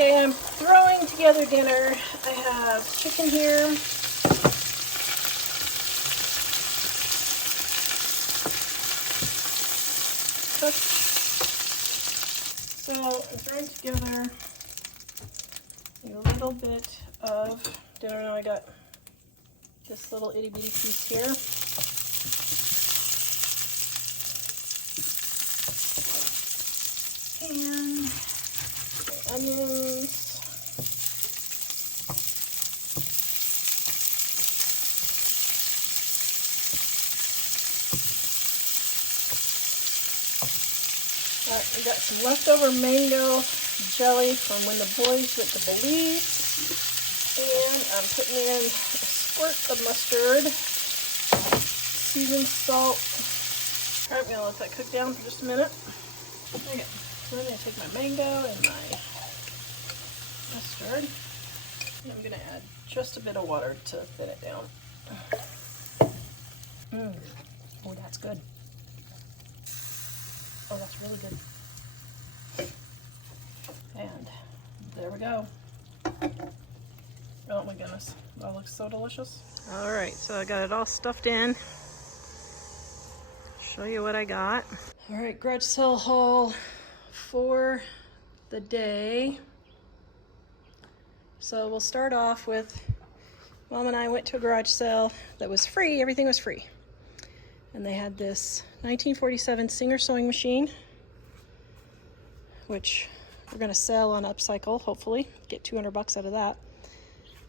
Okay, I'm throwing together dinner. I have chicken here. Cooked. So I'm throwing together a little bit of dinner. Now I got this little itty bitty piece here. And onions. We got some leftover mango jelly from when the boys went to Belize. And I'm putting in a squirt of mustard, seasoned salt. Alright, I'm going to let that cook down for just a minute. Okay, so then I'm going to take my mango and my mustard. And I'm going to add just a bit of water to thin it down. Oh, that's good. Oh, that's really good. And there we go. Oh my goodness, that looks so delicious. All right, so I got it all stuffed in. Show you what I got. All right, garage sale haul for the day. So we'll start off with, Mom and I went to a garage sale that was free. Everything was free. And they had this 1947 Singer sewing machine, which we're gonna sell on upcycle, hopefully, get 200 bucks out of that.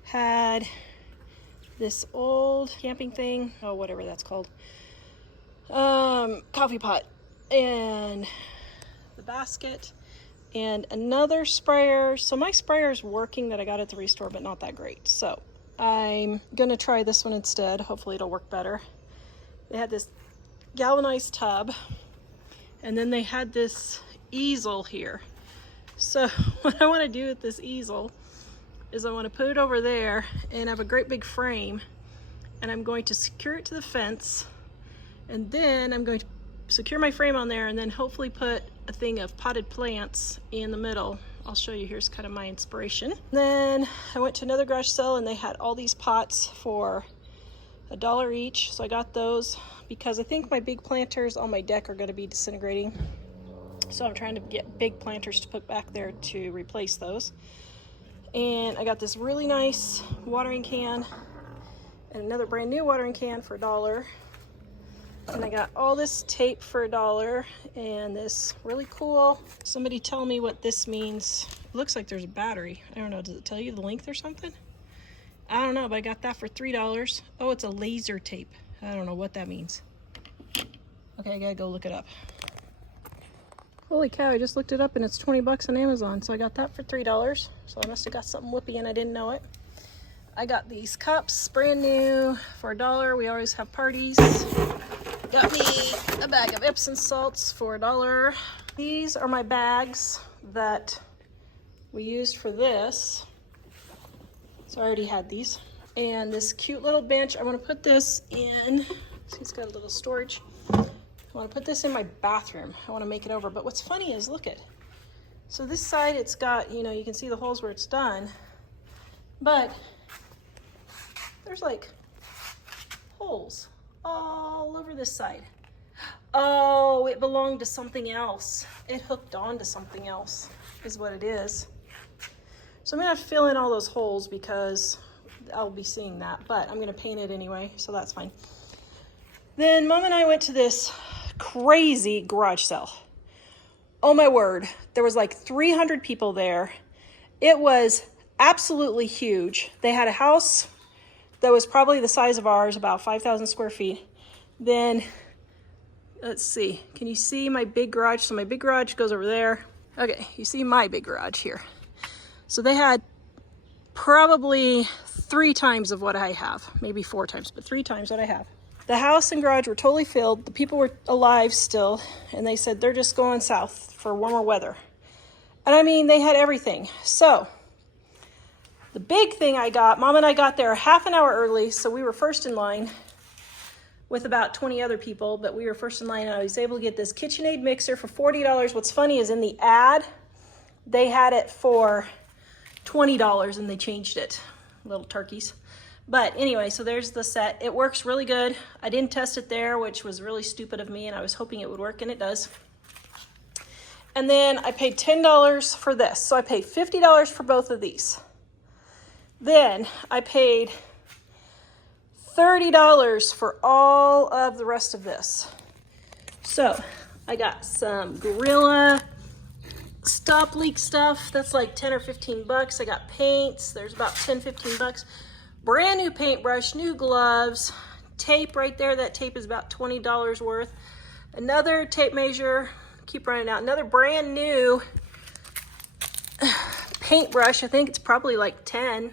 Had this old camping thing, oh, whatever that's called, coffee pot, and the basket, and another sprayer. So my sprayer's working that I got at the restore, but not that great. So I'm gonna try this one instead. Hopefully it'll work better. They had this galvanized tub, and then they had this easel here. So what I want to do with this easel is I want to put it over there and have a great big frame, and I'm going to secure it to the fence, and then I'm going to secure my frame on there, and then hopefully put a thing of potted plants in the middle. I'll show you. Here's kind of my inspiration. Then I went to another garage sale, and they had all these pots for $1 each, so I got those because I think my big planters on my deck are going to be disintegrating. So I'm trying to get big planters to put back there to replace those. And I got this really nice watering can and another brand new watering can for $1. And I got all this tape for $1 and this really cool, somebody tell me what this means. It looks like there's a battery. I don't know, does it tell you the length or something? I don't know, but I got that for $3. Oh, it's a laser tape. I don't know what that means. Okay, I gotta go look it up. Holy cow, I just looked it up and it's 20 bucks on Amazon. So I got that for $3. So I must have got something whoopee and I didn't know it. I got these cups, brand new, for $1. We always have parties. Got me a bag of Epsom salts for $1. These are my bags that we used for this. So I already had these. And this cute little bench, I want to put this in. See, it's got a little storage. I want to put this in my bathroom. I want to make it over. But what's funny is, look it. So this side, it's got, you know, you can see the holes where it's done. But there's like holes all over this side. Oh, it belonged to something else. It hooked on to something else is what it is. So I'm gonna have to fill in all those holes because I'll be seeing that, but I'm gonna paint it anyway, so that's fine. Then Mom and I went to this crazy garage sale. Oh my word, there was like 300 people there. It was absolutely huge. They had a house that was probably the size of ours, about 5,000 square feet. Then, let's see, can you see my big garage? So my big garage goes over there. Okay, you see my big garage here. So they had probably 3 times of what I have, maybe 4 times, but 3 times what I have. The house and garage were totally filled. The people were alive still, and they said they're just going south for warmer weather. And I mean, they had everything. So the big thing I got, Mom and I got there half an hour early, so we were first in line with about 20 other people, but we were first in line, and I was able to get this KitchenAid mixer for $40. What's funny is in the ad, they had it for $20 and they changed it. Little turkeys. But anyway, so there's the set. It works really good. I didn't test it there, which was really stupid of me, and I was hoping it would work, and it does. And then I paid $10 for this. So I paid $50 for both of these. Then I paid $30 for all of the rest of this. So I got some Gorilla stop leak stuff. That's like 10 or 15 bucks. I got paints. There's about 10, 15 bucks. Brand new paintbrush, new gloves, tape right there. That tape is about $20 worth. Another tape measure, keep running out. Another brand new paintbrush. I think it's probably like 10,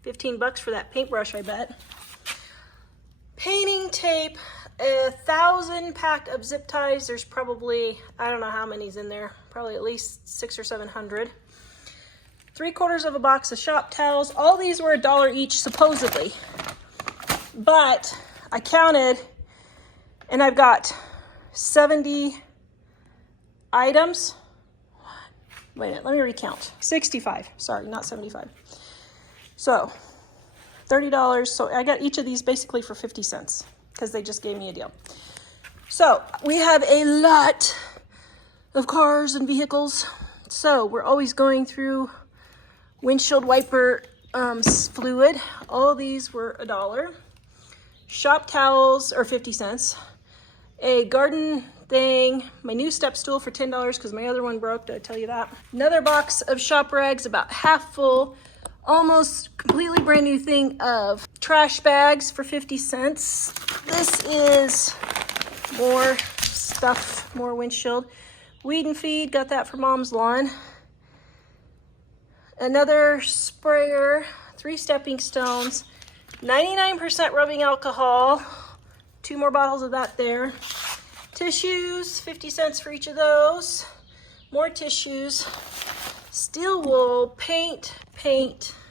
15 bucks for that paintbrush, I bet. Painting tape, 1,000 pack of zip ties. There's probably, I don't know how many's in there, probably at least 600 or 700. 3/4 of a box of shop towels. All these were $1 each, supposedly. But I counted, and I've got 70 items. Wait a minute, let me recount. 65, sorry, not 75. So, $30. So I got each of these basically for 50 cents because they just gave me a deal. So we have a lot of cars and vehicles. So we're always going through windshield wiper fluid. All these were $1. Shop towels are 50 cents. A garden thing, my new step stool for $10 because my other one broke, did I tell you that? Another box of shop rags, about half full. Almost completely brand new thing of trash bags for 50 cents. This is more stuff, more windshield. Weed and feed, got that for Mom's lawn. Another sprayer, 3 stepping stones, 99% rubbing alcohol, 2 more bottles of that there. Tissues, 50 cents for each of those. More tissues, steel wool, paint,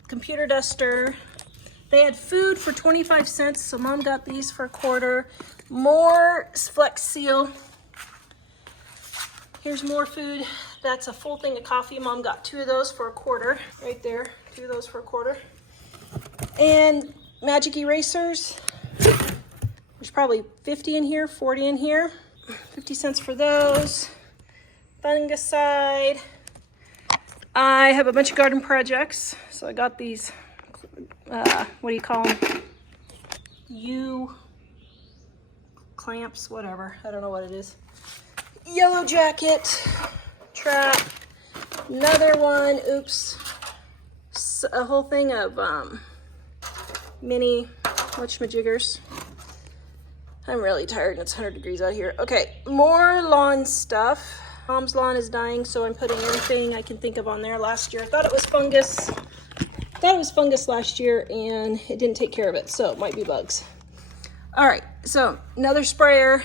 computer duster. They had food for 25 cents, so Mom got these for $1. More Flex Seal. Here's more food. That's a full thing of coffee. Mom got 2 of those for $1. Right there, 2 of those for $1. And magic erasers. There's probably 50 in here, 40 in here. 50 cents for those. Fungicide. I have a bunch of garden projects, so I got these, what do you call them? Clamps, whatever. I don't know what it is. Yellow jacket, trap, another one, oops. A whole thing of mini whatchamajiggers. I'm really tired and it's 100 degrees out here. Okay, more lawn stuff. Mom's lawn is dying, so I'm putting everything I can think of on there. Last year I thought it was fungus. Last year and it didn't take care of it, so it might be bugs. All right, so another sprayer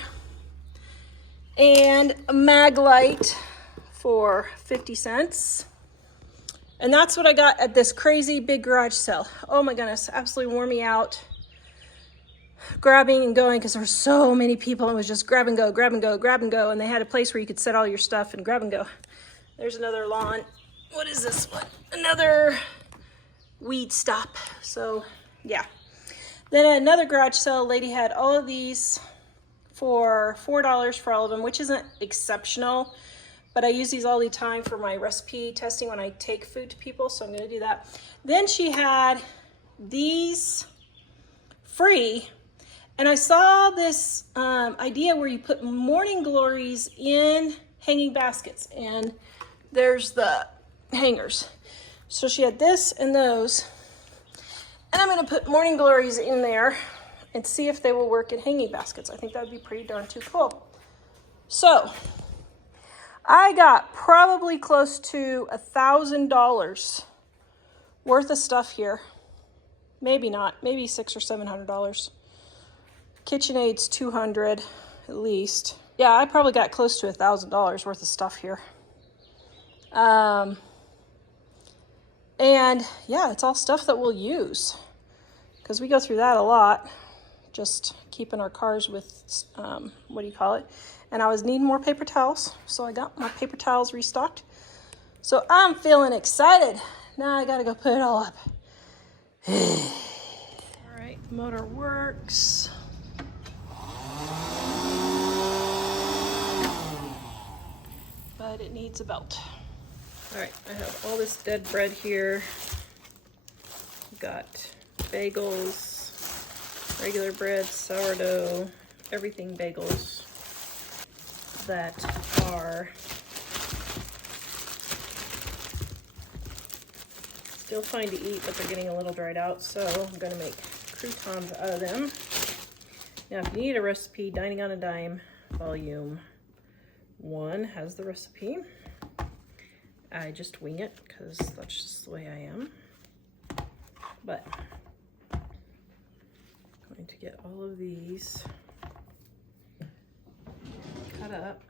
and a mag light for 50 cents. And that's what I got at this crazy big garage sale. Oh my goodness, absolutely wore me out. Grabbing and going because there were so many people. It was just grab and go, grab and go, grab and go. And they had a place where you could set all your stuff and grab and go. There's another lawn. What is this one? Another weed stop. So yeah. Then at another garage sale, a lady had all of these for $4 for all of them, which isn't exceptional. But I use these all the time for my recipe testing when I take food to people. So I'm going to do that. Then she had these free. And I saw this idea where you put morning glories in hanging baskets, and there's the hangers. So she had this and those, and I'm gonna put morning glories in there and see if they will work in hanging baskets. I think that would be pretty darn too cool. So I got probably close to $1,000 worth of stuff here. Maybe not, maybe $600 or $700. KitchenAid's $200 at least. Yeah, I probably got close to $1,000 worth of stuff here. And yeah, it's all stuff that we'll use because we go through that a lot. Just keeping our cars with, what do you call it? And I was needing more paper towels, so I got my paper towels restocked. So I'm feeling excited. now I gotta go put it all up. All right, motor works. But it needs a belt. All right, I have all this dead bread here. Got bagels, regular bread, sourdough, everything bagels that are still fine to eat, but they're getting a little dried out, so I'm gonna make croutons out of them. Now, if you need a recipe, Dining on a Dime, Volume 1 has the recipe. I just wing it because that's just the way I am. But I'm going to get all of these cut up.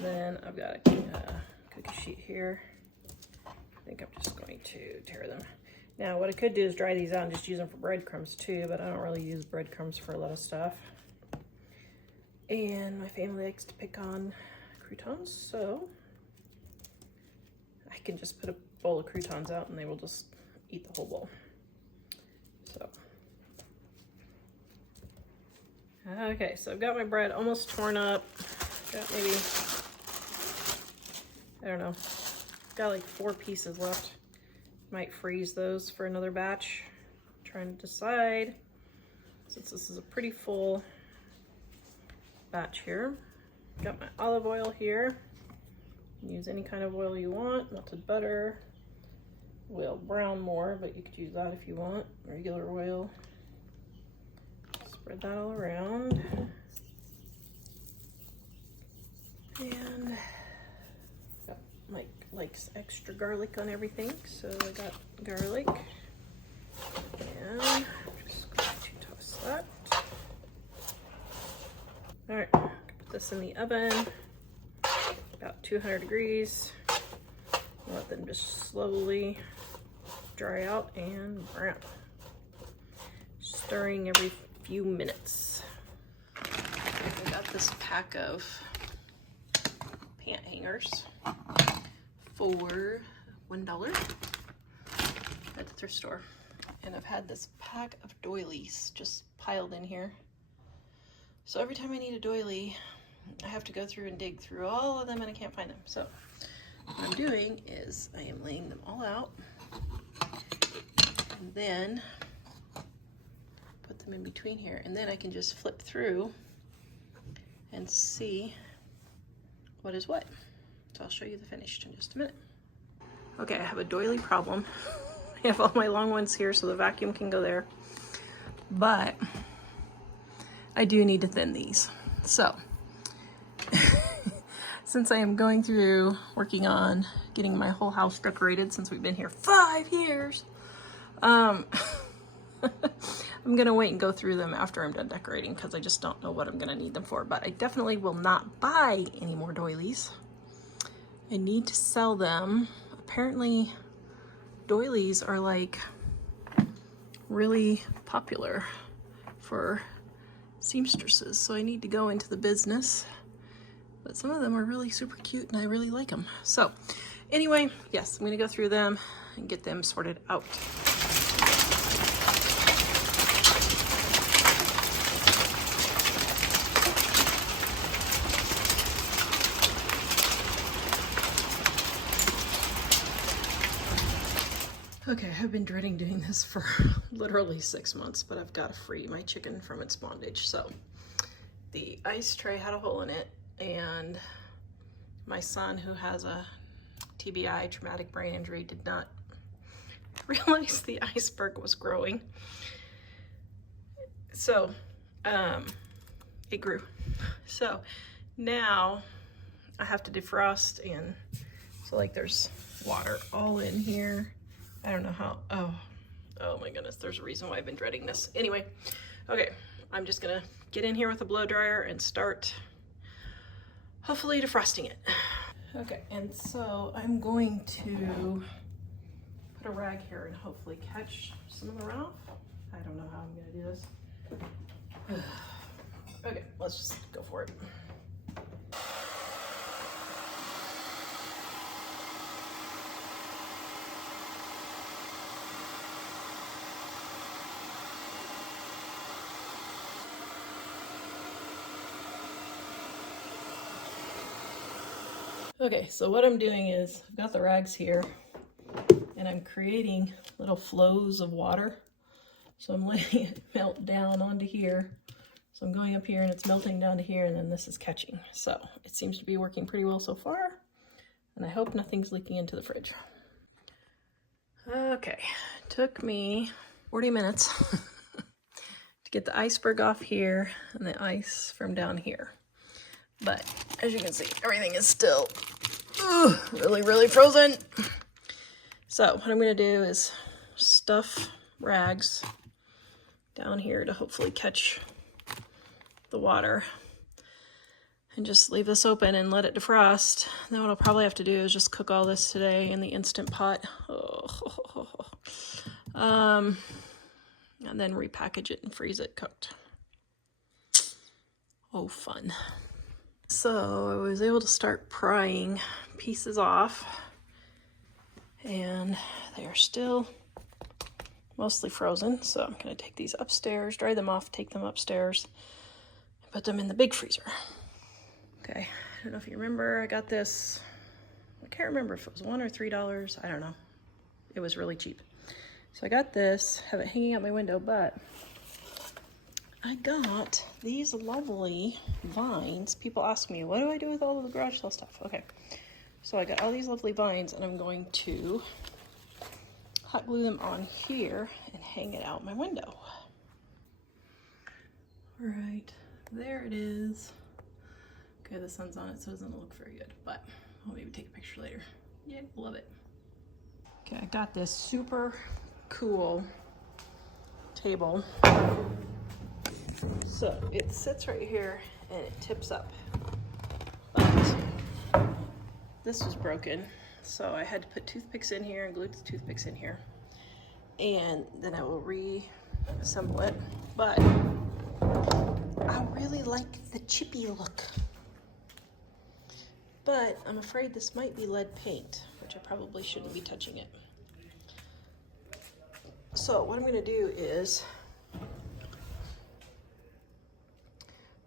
Then I've got a cookie sheet here. I think I'm just going to tear them. Now, what I could do is dry these out and just use them for breadcrumbs too, but I don't really use breadcrumbs for a lot of stuff. And my family likes to pick on croutons, so I can just put a bowl of croutons out and they will just eat the whole bowl. So, okay, so I've got my bread almost torn up. Got maybe, I don't know, got like 4 pieces left. Might freeze those for another batch. I'm trying to decide, since this is a pretty full batch here. Got my olive oil here. Use any kind of oil you want. Melted butter will brown more, but you could use that if you want. Regular oil. Spread that all around. And got my likes extra garlic on everything, so I got garlic. And I'm just going to toss that. All right, put this in the oven, about 200 degrees. Let them just slowly dry out and brown. Stirring every few minutes. I got this pack of pant hangers for $1 at the thrift store. And I've had this pack of doilies just piled in here. So every time I need a doily, I have to go through and dig through all of them and I can't find them. So what I'm doing is I am laying them all out and then put them in between here. And then I can just flip through and see what is what. So I'll show you the finished in just a minute. Okay, I have a doily problem. I have all my long ones here so the vacuum can go there. But I do need to thin these. So, since I am going through working on getting my whole house decorated since we've been here 5 years, I'm gonna wait and go through them after I'm done decorating because I just don't know what I'm gonna need them for. But I definitely will not buy any more doilies. I need to sell them. Apparently, doilies are like really popular for seamstresses, so I need to go into the business. But some of them are really super cute and I really like them. So anyway, yes, I'm gonna go through them and get them sorted out. Okay, I've been dreading doing this for literally 6 months, but I've got to free my chicken from its bondage. So the ice tray had a hole in it, and my son, who has a TBI, traumatic brain injury, did not realize the iceberg was growing. So it grew. So now I have to defrost, and so like there's water all in here. I don't know how, oh my goodness, there's a reason why I've been dreading this. Anyway, okay, I'm just gonna get in here with a blow dryer and start hopefully defrosting it. Okay, and so I'm going to put a rag here and hopefully catch some of the runoff. I don't know how I'm gonna do this. Okay, let's just go for it. Okay, so what I'm doing is I've got the rags here and I'm creating little flows of water. So I'm letting it melt down onto here. So I'm going up here and it's melting down to here, and then this is catching. So it seems to be working pretty well so far, and I hope nothing's leaking into the fridge. Okay, took me 40 minutes to get the iceberg off here and the ice from down here. But as you can see, everything is still really, really frozen. So what I'm gonna do is stuff rags down here to hopefully catch the water, and just leave this open and let it defrost. Then what I'll probably have to do is just cook all this today in the Instant Pot. And then repackage it and freeze it cooked. Oh, fun. So I was able to start prying pieces off, and they are still mostly frozen. So I'm gonna take these upstairs, dry them off, take them upstairs, and put them in the big freezer. Okay, I don't know if you remember, I got this, I can't remember if it was $1 or $3, I don't know. It was really cheap. So I got this, have it hanging out my window, but I got these lovely vines. People ask me, what do I do with all of the garage sale stuff? Okay, so I got all these lovely vines, and I'm going to hot glue them on here and hang it out my window. All right, there it is. Okay, the sun's on it, so it doesn't look very good, but I'll maybe take a picture later. Yeah, love it. Okay, I got this super cool table. So it sits right here and it tips up, but this was broken, so I had to put toothpicks in here and glue the toothpicks in here, and then I will reassemble it. But I really like the chippy look. But I'm afraid this might be lead paint, which I probably shouldn't be touching it. So what I'm gonna do is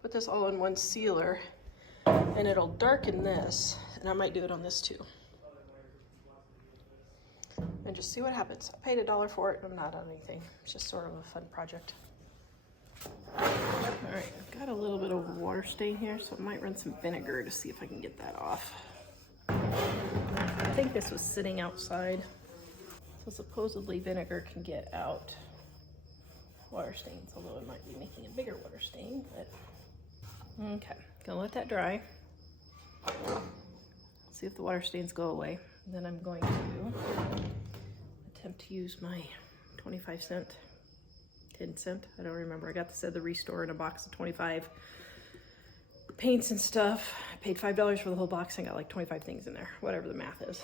put this all in one sealer, and it'll darken this, and I might do it on this too. And just see what happens. I paid $1 for it, I'm not on anything. It's just sort of a fun project. All right, I've got a little bit of water stain here, so I might run some vinegar to see if I can get that off. I think this was sitting outside, so supposedly vinegar can get out water stains, although it might be making a bigger water stain. But okay, gonna let that dry. See if the water stains go away. Then I'm going to attempt to use my 25-cent. 10-cent, I don't remember. I got this at the Restore in a box of 25 paints and stuff. I paid $5 for the whole box and got like 25 things in there, whatever the math is.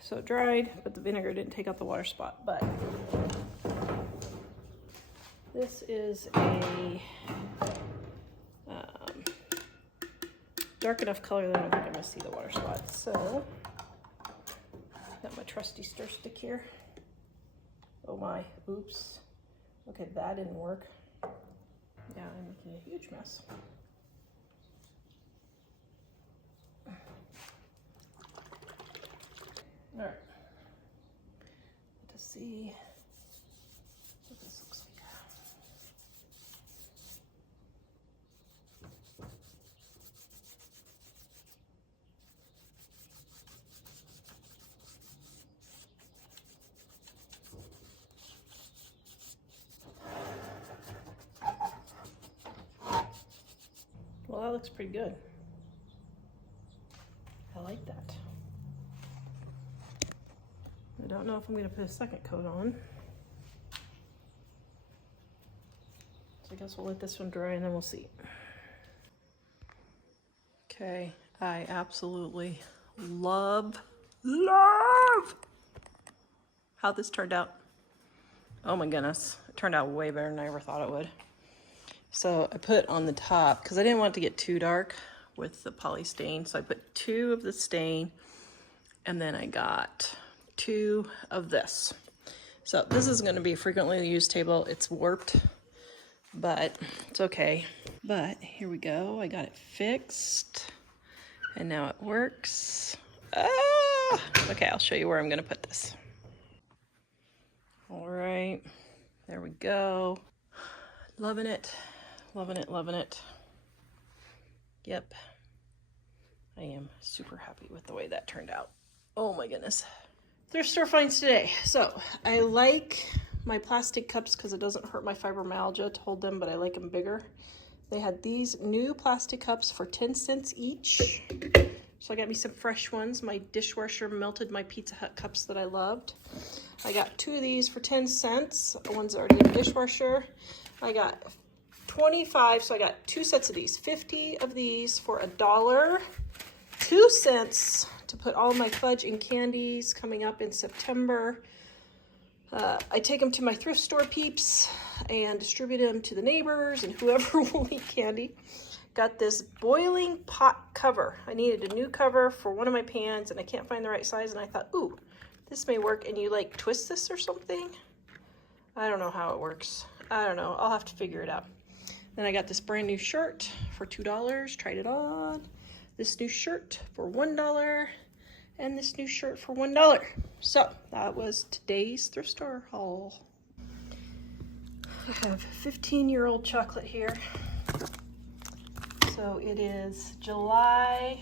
So it dried, but the vinegar didn't take out the water spot. But this is a dark enough color that I don't think I'm gonna see the water spot. So got my trusty stir stick here. Oh my, oops. Okay, that didn't work. Yeah, I'm making a huge mess. All right, let's see what this looks like. Well, that looks pretty good. I like that. I don't know if I'm going to put a second coat on. So I guess we'll let this one dry and then we'll see. Okay, I absolutely love how this turned out. Oh my goodness, it turned out way better than I ever thought it would. So I put on the top, because I didn't want it to get too dark with the poly stain, so I put 2 of the stain, and then I got 2 of this. So this is going to be a frequently used table. It's warped, but it's okay. But here we go. I got it fixed. And now it works. Ah! Okay, I'll show you where I'm gonna put this. All right, there we go. Loving it, loving it, loving it. Yep, I am super happy with the way that turned out. Oh my goodness. Thrift store finds today. So I like my plastic cups because it doesn't hurt my fibromyalgia to hold them, but I like them bigger. They had these new plastic cups for 10 cents each. So I got me some fresh ones. My dishwasher melted my Pizza Hut cups that I loved. I got 2 of these for 10 cents. One's already in the dishwasher. I got 25, so I got 2 sets of these. 50 of these for $1. 2 cents to put all my fudge and candies coming up in September. I take them to my thrift store peeps and distribute them to the neighbors and whoever will eat candy. Got this boiling pot cover. I needed a new cover for one of my pans and I can't find the right size, and I thought, ooh, this may work. And you like twist this or something? I don't know how it works. I don't know. I'll have to figure it out. Then I got this brand new shirt for $2. Tried it on. This new shirt for $1. And this new shirt for $1. So that was today's thrift store haul. I have 15-year-old chocolate here. So it is July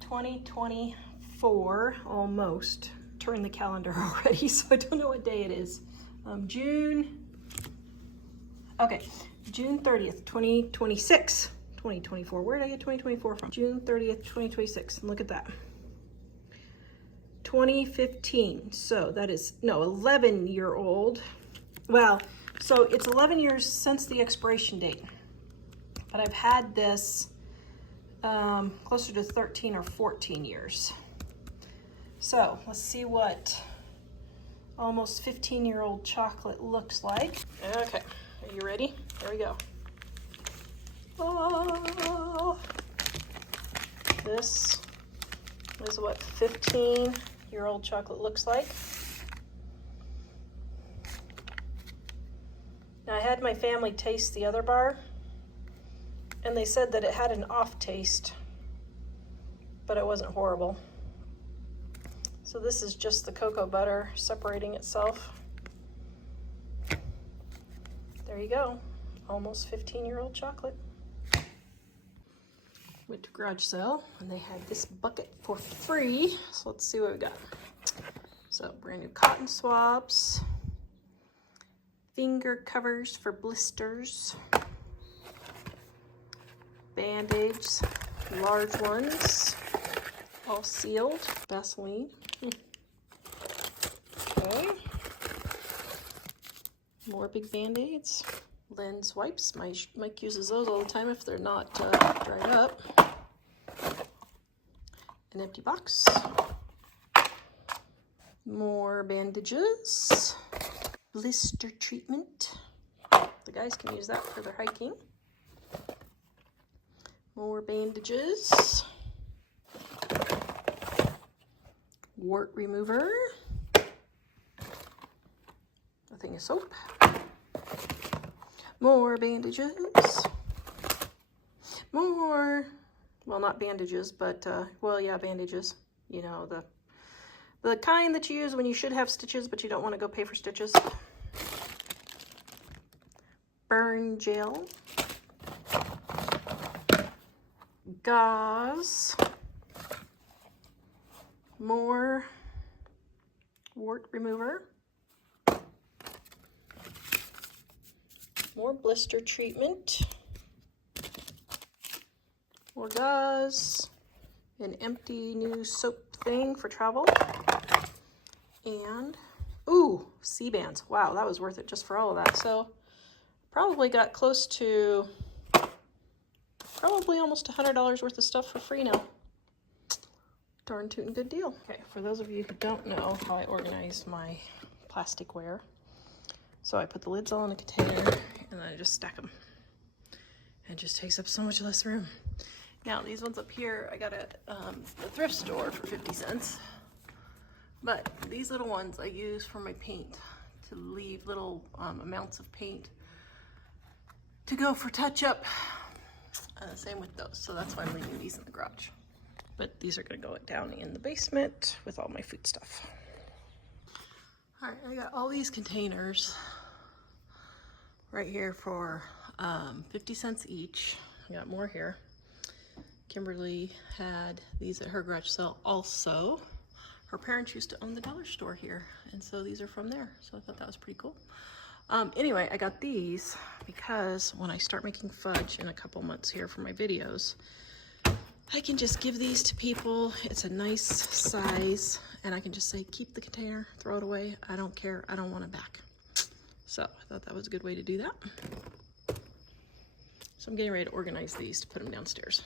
2024, almost. Turned the calendar already, so I don't know what day it is. June 30th, 2026. 2024, where did I get 2024 from? June 30th, 2026, and look at that. 2015, so that is, no, 11-year-old. Well, so it's 11 years since the expiration date, but I've had this closer to 13 or 14 years. So let's see what almost 15-year-old chocolate looks like. Okay, are you ready? There we go. Oh, this is what 15-year-old chocolate looks like. Now I had my family taste the other bar, and they said that it had an off taste, but it wasn't horrible. So this is just the cocoa butter separating itself. There you go, almost 15-year-old chocolate. Went to garage sale and they had this bucket for free. So let's see what we got. So brand new cotton swabs, finger covers for blisters, Band-Aids, large ones, all sealed, Vaseline. Okay. More big Band-Aids. Lens wipes. Mike uses those all the time if they're not dried up. An empty box. More bandages. Blister treatment. The guys can use that for their hiking. More bandages. Wart remover. A thing of soap. More bandages. More, well, not bandages, but, well, yeah, bandages. You know, the kind that you use when you should have stitches, but you don't want to go pay for stitches. Burn gel. Gauze. More wart remover. More blister treatment, more gauze, an empty new soap thing for travel, and, ooh, C-bands. Wow, that was worth it just for all of that. So probably got close to, probably almost $100 worth of stuff for free now. Darn tootin' good deal. Okay, for those of you who don't know how I organized my plasticware, so I put the lids all in a container and then I just stack them. It just takes up so much less room. Now these ones up here, I got at the thrift store for 50 cents. But these little ones I use for my paint, to leave little amounts of paint to go for touch up. Same with those, so that's why I'm leaving these in the garage. but these are gonna go down in the basement with all my food stuff. All right, I got all these containers right here for 50 cents each. I got more here. Kimberly had these at her garage sale also. Her parents used to own the dollar store here, and so these are from there. So I thought that was pretty cool. Anyway, I got these because when I start making fudge in a couple months here for my videos, I can just give these to people. It's a nice size, and I can just say, keep the container, throw it away. I don't care, I don't want it back. So I thought that was a good way to do that. So I'm getting ready to organize these to put them downstairs.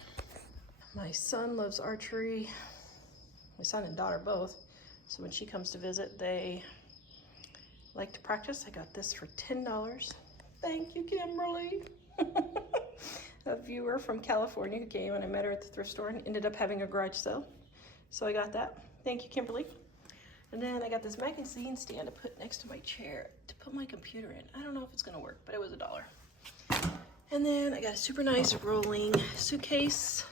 My son loves archery. My son and daughter both. So when she comes to visit, they like to practice. I got this for $10. Thank you, Kimberly. A viewer from California who came, and I met her at the thrift store and ended up having a garage sale. So I got that. Thank you, Kimberly. And then I got this magazine stand to put next to my chair to put my computer in. I don't know if it's gonna work, but it was $1. And then I got a super nice rolling suitcase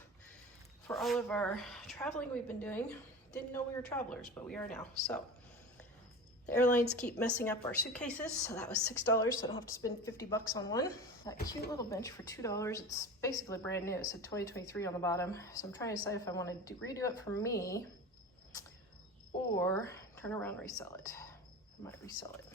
for all of our traveling we've been doing. Didn't know we were travelers, but we are now. So the airlines keep messing up our suitcases, so that was $6, so I don't have to spend 50 bucks on one. That cute little bench for $2. It's basically brand new. It said 2023 on the bottom. So I'm trying to decide if I want to redo it for me or turn around and resell it. I might resell it.